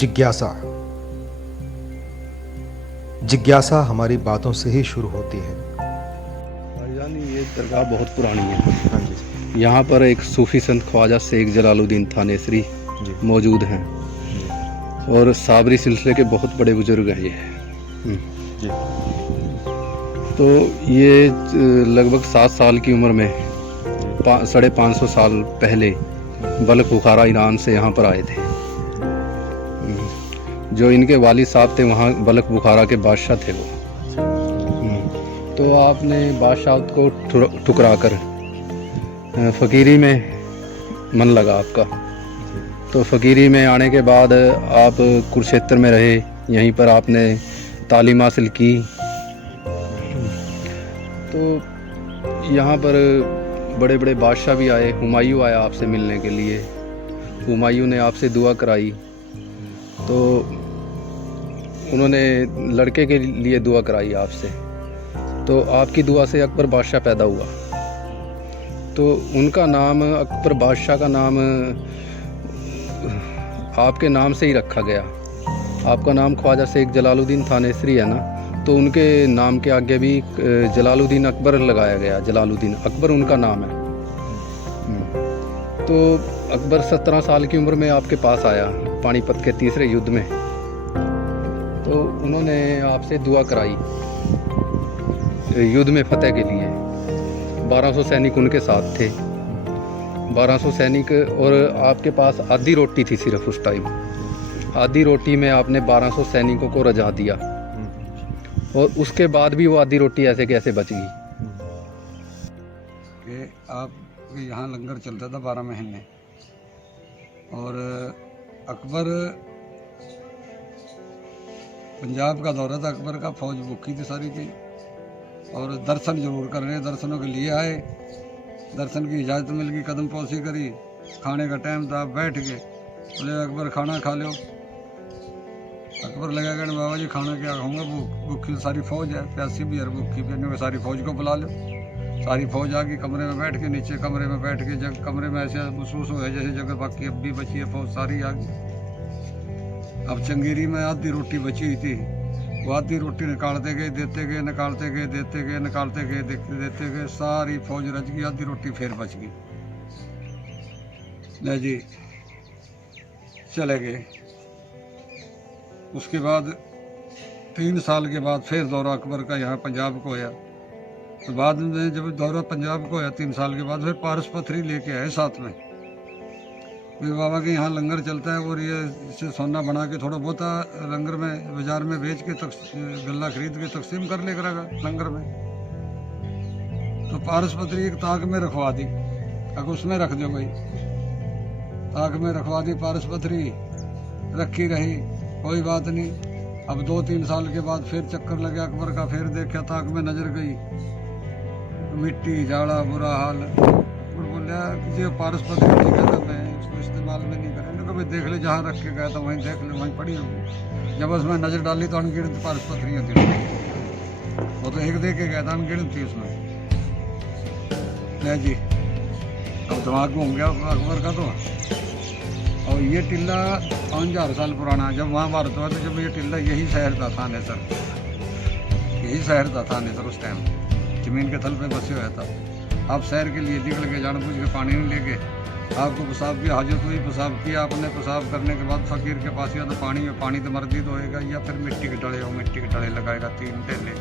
जिज्ञासा जिज्ञासा हमारी बातों से ही शुरू होती है। भाईजान ये दरगाह बहुत पुरानी है। हाँ जी यहाँ पर एक सूफी संत ख्वाजा शेख जलालुद्दीन थानेसरी जी मौजूद हैं जी और साबरी सिलसिले के बहुत बड़े बुजुर्ग हैं ये। जी तो ये लगभग 7 साल की उम्र में 550 साल पहले बल्ख बुखारा ईरान से यहाँ पर आए थे। जो इनके वालिद साहब थे वहाँ बल्ख बुखारा के बादशाह थे वो। तो आपने बादशाह को ठुकरा कर फ़कीरी में मन लगा आपका। तो फ़कीरी में आने के बाद आप कुरुक्षेत्र में रहे, यहीं पर आपने तालीम हासिल की। तो यहाँ पर बड़े बड़े बादशाह भी आए, हुमायूं आया आपसे मिलने के लिए। हुमायूं ने आपसे दुआ कराई, तो उन्होंने लड़के के लिए दुआ कराई आपसे। तो आपकी दुआ से अकबर बादशाह पैदा हुआ। तो उनका नाम, अकबर बादशाह का नाम आपके नाम से ही रखा गया। आपका नाम ख्वाजा शेख जलालुद्दीन थानेसरी है ना, तो उनके नाम के आगे भी जलालुद्दीन अकबर लगाया गया। जलालुद्दीन अकबर उनका नाम है। तो अकबर 17 साल की उम्र में आपके पास आया पानीपत के तीसरे युद्ध में। तो उन्होंने आपसे दुआ कराई युद्ध में फतेह के लिए। 1200 सैनिक उनके साथ थे, 1200 सैनिक, और आपके पास आधी रोटी थी सिर्फ उस टाइम। आधी रोटी में आपने 1200 सैनिकों को रजा दिया, और उसके बाद भी वो आधी रोटी ऐसे कैसे बच गई? कि आप यहाँ लंगर चलता था 12 महीने, और अकबर पंजाब का दौरा था अकबर का, फौज भूखी थी सारी की, और दर्शन जरूर करने, दर्शनों के लिए आए। दर्शन की इजाज़त मिल गई, कदम पोसी करी, खाने का टाइम था, बैठ गए। बोले अकबर खाना खा लो। अकबर लगा कहने बाबा जी खाना क्या खाऊंगा, भूखी सारी फौज है, प्यासी भी है, भूखी भी, सारी फौज को बुला लो। सारी फौज आ गई, कमरे में बैठ के, नीचे कमरे में बैठ के, जब कमरे में ऐसे महसूस हो जैसे जगह बाकी अब भी बची है, फौज सारी आ गई। अब चंगेरी में आधी रोटी बची हुई थी, वो आधी रोटी निकालते गए, देते गए, निकालते गए, देते गए, निकालते गए, देते गए, सारी फौज रच गई, आधी रोटी फिर बच गई। ले जी चले गए। उसके बाद 3 साल के बाद फिर दौरा अकबर का यहाँ पंजाब को आया। तो बाद में जब दौरा पंजाब को आया 3 साल के बाद, फिर पारस पथरी लेके आए साथ में। मेरे बाबा के यहाँ लंगर चलता है, और ये इससे सोना बना के थोड़ा बहुत लंगर में बाजार में बेच के गल्ला खरीद के तकसीम कर ले करेगा लंगर में। तो पारस पथरी एक ताक में रखवा दी, अगर उसमें रख दो भाई, ताक में रखवा दी पारस पथरी, रखी रही, कोई बात नहीं। अब 2-3 साल के बाद फिर चक्कर लगे अकबर का, फिर देखा ताक में नजर गई, मिट्टी झाड़ा बुरा हाल। बोलिया कि पारस पथरी नहीं कहता, मैं इसको इस्तेमाल में नहीं करें। कभी देख ले, जहाँ रख के गया था वहीं देख ले, वहीं पड़ी होगी। जब उसमें नजर डाली तो अनगिनत पारस पथरियाँ थी, वो तो एक देख के गया था, अनगिनत थी उसमें। नहीं जी, अब दिमाग घूम गया अकबर का। तो और ये टिल्ला 5000 साल पुराना, जब महाभारत हुआ तो जब ये टिल्ला यही शहर था, थानेसर, यही शहर था थानेसर। उस टाइम जमीन के तल पे बसे हुआ था। आप शहर के लिए निकल के जानबूझ के पानी नहीं लेके, आपको पेशाब की हाजत हुई, पेशाब किया आपने, पेशाब करने के बाद फकीर के पास या तो पानी में, पानी तो मर्दी तो होएगा, या फिर मिट्टी के डले हो, मिट्टी के डले लगाएगा 3 डेले।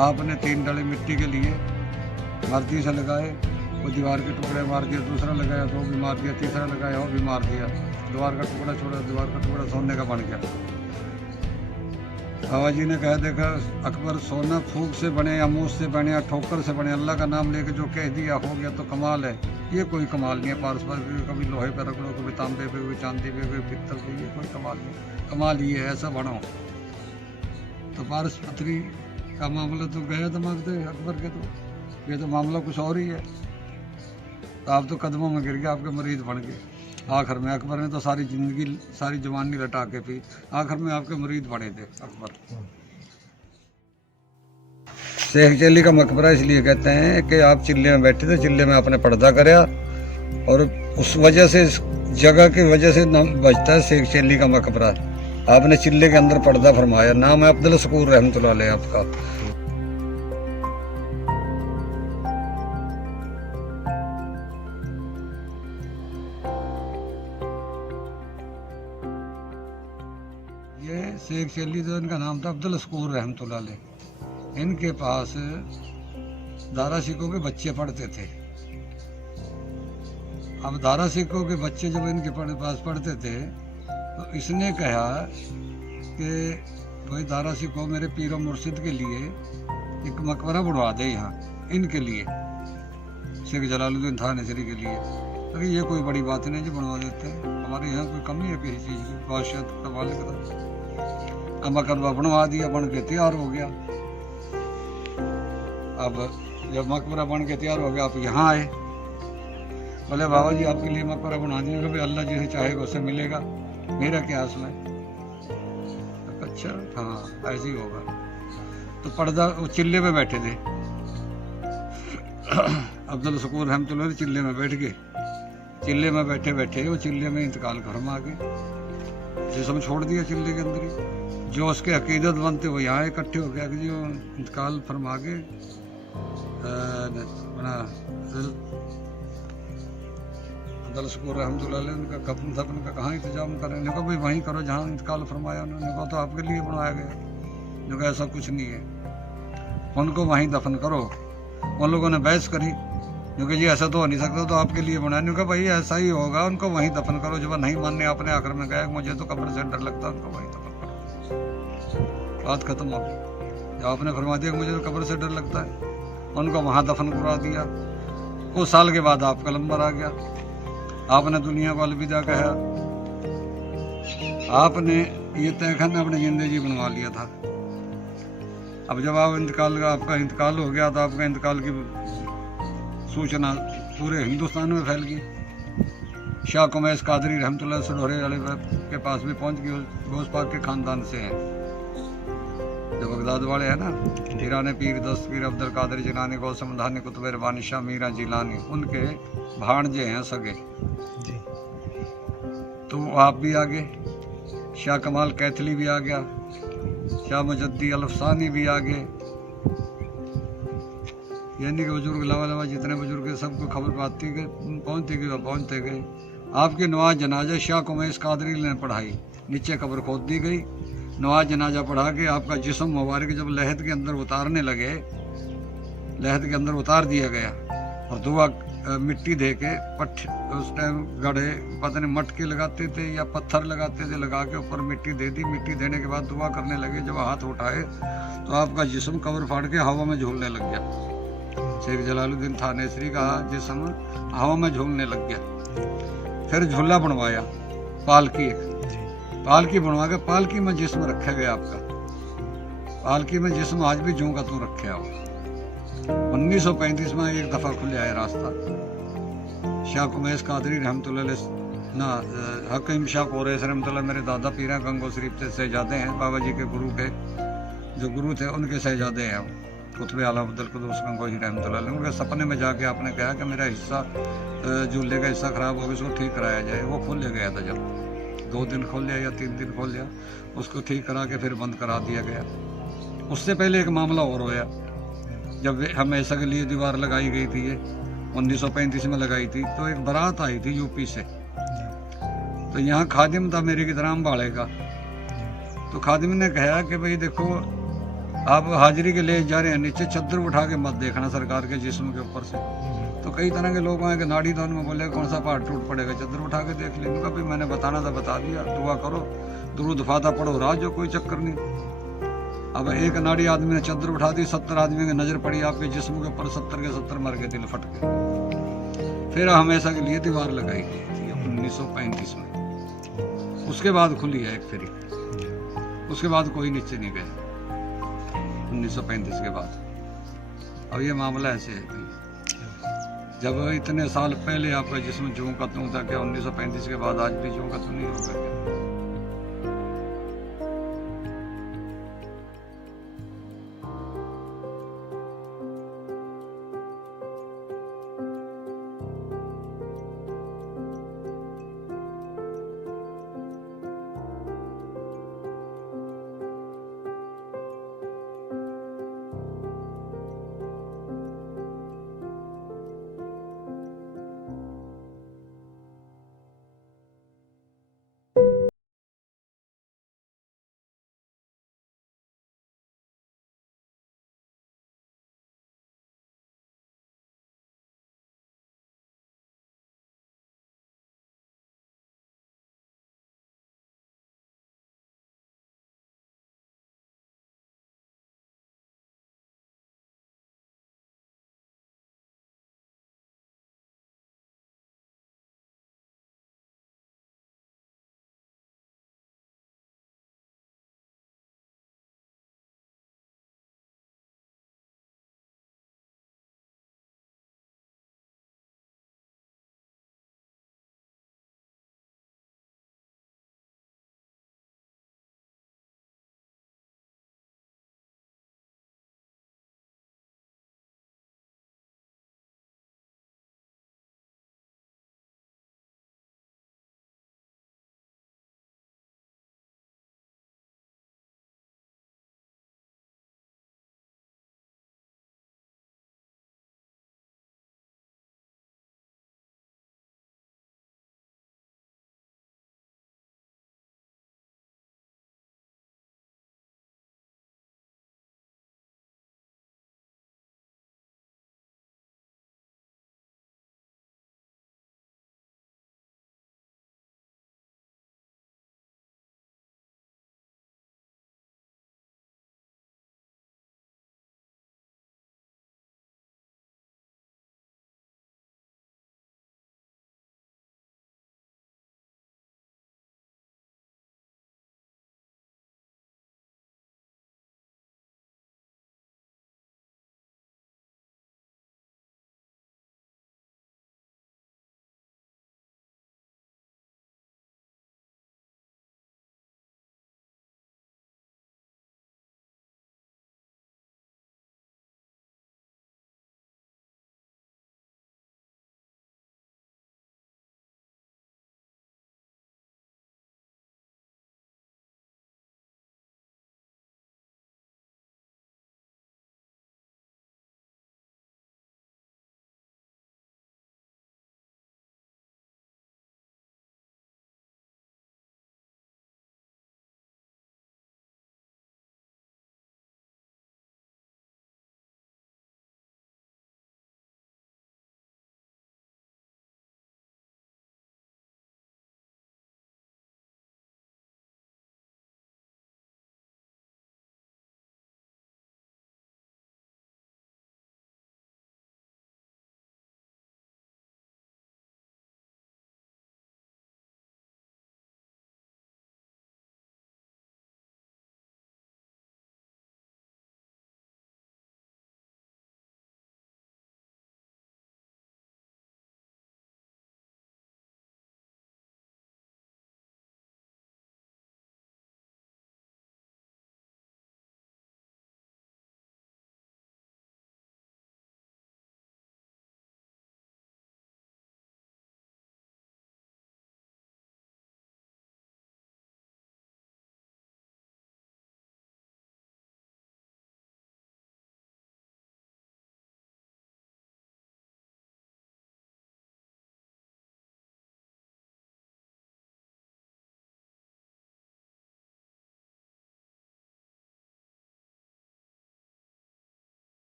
आपने 3 डले मिट्टी के लिए मर्दी से लगाए, वो दीवार के टुकड़े मार दिया, दूसरा लगाया तो भी मार दिया, तीसरा लगाया और भी मार दिया, दीवार का टुकड़ा छोड़ा, दीवार का टुकड़ा सोने का बन गया। बाबा जी ने कहा देखा अकबर, सोना फूक से बने या मूस से बने या ठोकर से बने, अल्लाह का नाम लेके जो कह दिया हो गया तो कमाल है। ये कोई कमाल नहीं है पारस पथरी, कभी लोहे पर रगड़ो, कभी तांबे पे, कभी चांदी पे, कभी पित्तल पे, ये कोई कमाल नहीं। कमाल ये है ऐसा बनो। तो पारस पथरी का मामला तो गया दिमाग से अकबर के, तो ये तो मामला कुछ और ही है। तो आप तो कदमों में गिर गए, आपके मरीज बन गए। आखिर में अकबर ने तो सारी जिंदगी, सारी जवानी रटा के पी, आखिर में आपके मुरीद बने थे अकबर। शेख चिल्ली का मकबरा इसलिए कहते हैं कि आप चिल्ले में बैठे थे, चिल्ले में आपने पर्दा कराया, और उस वजह से जगह की वजह से नाम बचता है शेख चिल्ली का मकबरा। आपने चिल्ले के अंदर पर्दा फरमाया। नाम है अब्दुल शकूर रहमतुल्लाह अलैह आपका। ये शेख चिल्ली तो इनका नाम था अब्दुल शकूर रहमतुल्लाह अलैह। इनके पास दारा सिखों के बच्चे पढ़ते थे। अब दारा सिखों के बच्चे जब इनके पास पढ़ते थे तो इसने कहा कि भाई दारा सिखो मेरे पीर और मुर्शिद के लिए एक मकबरा बनवा दे यहाँ इनके लिए, शेख जलालुद्दीन थानेसरी के लिए। तो ये कोई बड़ी बात नहीं जो बनवा देते हैं, हमारे यहाँ कोई कमी है किसी चीज़ की, बादशाह का मालिक था। अब मकबरा बनवा दिया, बन के तैयार हो गया। अब जब मकबरा बन के तैयार हो गया आप यहाँ आए, बोले बाबा जी आपके लिए मकबरा बना दिया। भाई अल्लाह जिसे चाहेगा उससे मिलेगा, मेरा क्या उसमें। अच्छा हाँ ऐसे ही होगा। तो पर्दा वो चिल्ले में बैठे थे, अब्दुल शकूर रहमतुल्लाह चिल्ले में बैठ गए। चिल्ले में बैठे बैठे वो चिल्ले में इंतकाल फरमा गए। जिसम छोड़ दिया चिल्ले के अंदर ही। जो उसके अकीदत बनते वो यहाँ इकट्ठे हो गया कि जी वो इंतकाल फरमा के अपना अब्दुल शकूर रहमतुल्लाह अलैह उनका कफन था, उनका कहाँ इंतजाम करें। उन्होंने कहा भाई वहीं करो जहाँ इंतकाल फरमाया। उन्होंने कहा तो आपके लिए बनाया गया। उन्होंने कहा ऐसा कुछ नहीं है, उनको वहीं दफन करो। उन लोगों ने बहस करी क्योंकि जी ऐसा तो हो नहीं सकता, तो आपके लिए बनाया। उन्होंने कहा भाई ऐसा ही होगा, उनको वहीं दफन करो। जब नहीं मानने आपने आखिर में कहा मुझे तो कब्र से डर लगता, उनको वहीं दफन करो। बात खत्म हो गई। जब आपने फरमा दिया मुझे तो कब्र से डर लगता है, उनको वहाँ दफन करवा दिया। कुछ साल के बाद आपका नंबर आ गया। आपने दुनिया को अलविदा कहा। आपने ये तहखाना अपने जिंदगी बनवा लिया था। अब जब आप आपका इंतकाल हो गया तो आपका इंतकाल की सूचना पूरे हिंदुस्तान में फैल गई। शाह कुमैस कादरी रहमतुल्लाह सडोरे वाले के पास भी पहुंच गई। गौस पाक के खानदान से हैं, जो बगदाद वाले हैं ना, ईरान पीर दस्तगीर अब्दुल कादिर जिलानी गौसमधानी कुतुब रबानी शाह मीरा जिलानी, उनके भाणजे हैं सगे। तो आप भी आ गए, शाह कमाल कैथली भी आ गया, शाह मुजद्दी अलफसानी भी आ गए। यानी कि बुजुर्ग लावा जितने बुजुर्ग हैं सबको खबर पाती गए, पहुँचते गए। आपकी नमाज जनाजा शाह कुमैस कादरी ने पढ़ाई। नीचे कब्र खोद दी गई। नमाज जनाजा पढ़ा के आपका जिस्म मुबारक जब लहद के अंदर उतारने लगे, लहद के अंदर उतार दिया गया और दुआ मिट्टी दे के उस टाइम गढ़े पता नहीं मटके लगाते थे या पत्थर लगाते थे, लगा के ऊपर मिट्टी दे दी। मिट्टी देने के बाद दुआ करने लगे। जब हाथ उठाए तो आपका जिस्म कब्र फाड़ के हवा में झूलने लग गया। शेख जलालुद्दीन थानेसरी का जिस्म हवा में झूलने लग गया। फिर झूला बनवाया, पालकी पालकी बनवा के पालकी में जिस्म रखा गया आपका। पालकी में जिस्म आज भी जूं का तू रखे हो। 1935 में एक दफा खुला है रास्ता। शाह कुमैस कादरी रहमतुल्लाह अलैह ना हकीम शाह कोरेस रहमतुल्लाह मेरे दादा पीरा गंगो शरीफ से शहजादे हैं। बाबा जी के गुरु के जो गुरु थे उनके शहजादे हैं। कुतुब आला अब्दुल कुद्दूस गंगोही रहमतुल्लाह अलैह। उनके सपने में जाके आपने कहा कि मेरा हिस्सा झूले का हिस्सा खराब हो गया, उसको ठीक कराया जाए। वो खोल गया था, जब 2 दिन खोल लिया या 3 दिन खोल लिया, उसको ठीक करा के फिर बंद करा दिया गया। उससे पहले एक मामला और होया, जब हमेशा के लिए दीवार लगाई गई थी, ये 1935 में लगाई थी। तो एक बारात आई थी यूपी से, तो यहाँ खादिम था मेरे की तरह अम्बाड़े का। तो खादिम ने कहा कि भाई देखो आप हाजिरी के लिए जा रहे हैं, नीचे चद्दर उठा के मत देखना सरकार के जिस्म के ऊपर से। तो कई तरह के लोग आए कि नाड़ी धोन में बोले कौन सा पहाड़ टूट पड़ेगा, चद्दर उठा के देख लेंगे। भाई मैंने बताना था बता दिया, दुआ करो, दुरूद फातिहा पढ़ो, राज जो कोई चक्कर नहीं। अब एक नाड़ी आदमी ने चद्दर उठा दी, 70 आदमी की नजर पड़ी आपके जिस्म के ऊपर, 70 के 70 मर गए, दिल फट गए। फिर हमेशा के लिए दीवार लगाई गई थी 1935 में। उसके बाद खुली है एक फेरी, उसके बाद कोई नीचे नहीं गया 1935 के बाद। अब ये मामला ऐसे है भाई, जब इतने साल पहले आपका जिस्म जूं का तूं था, क्या 1935 के बाद आज भी जूं का तूं नहीं होगा क्या?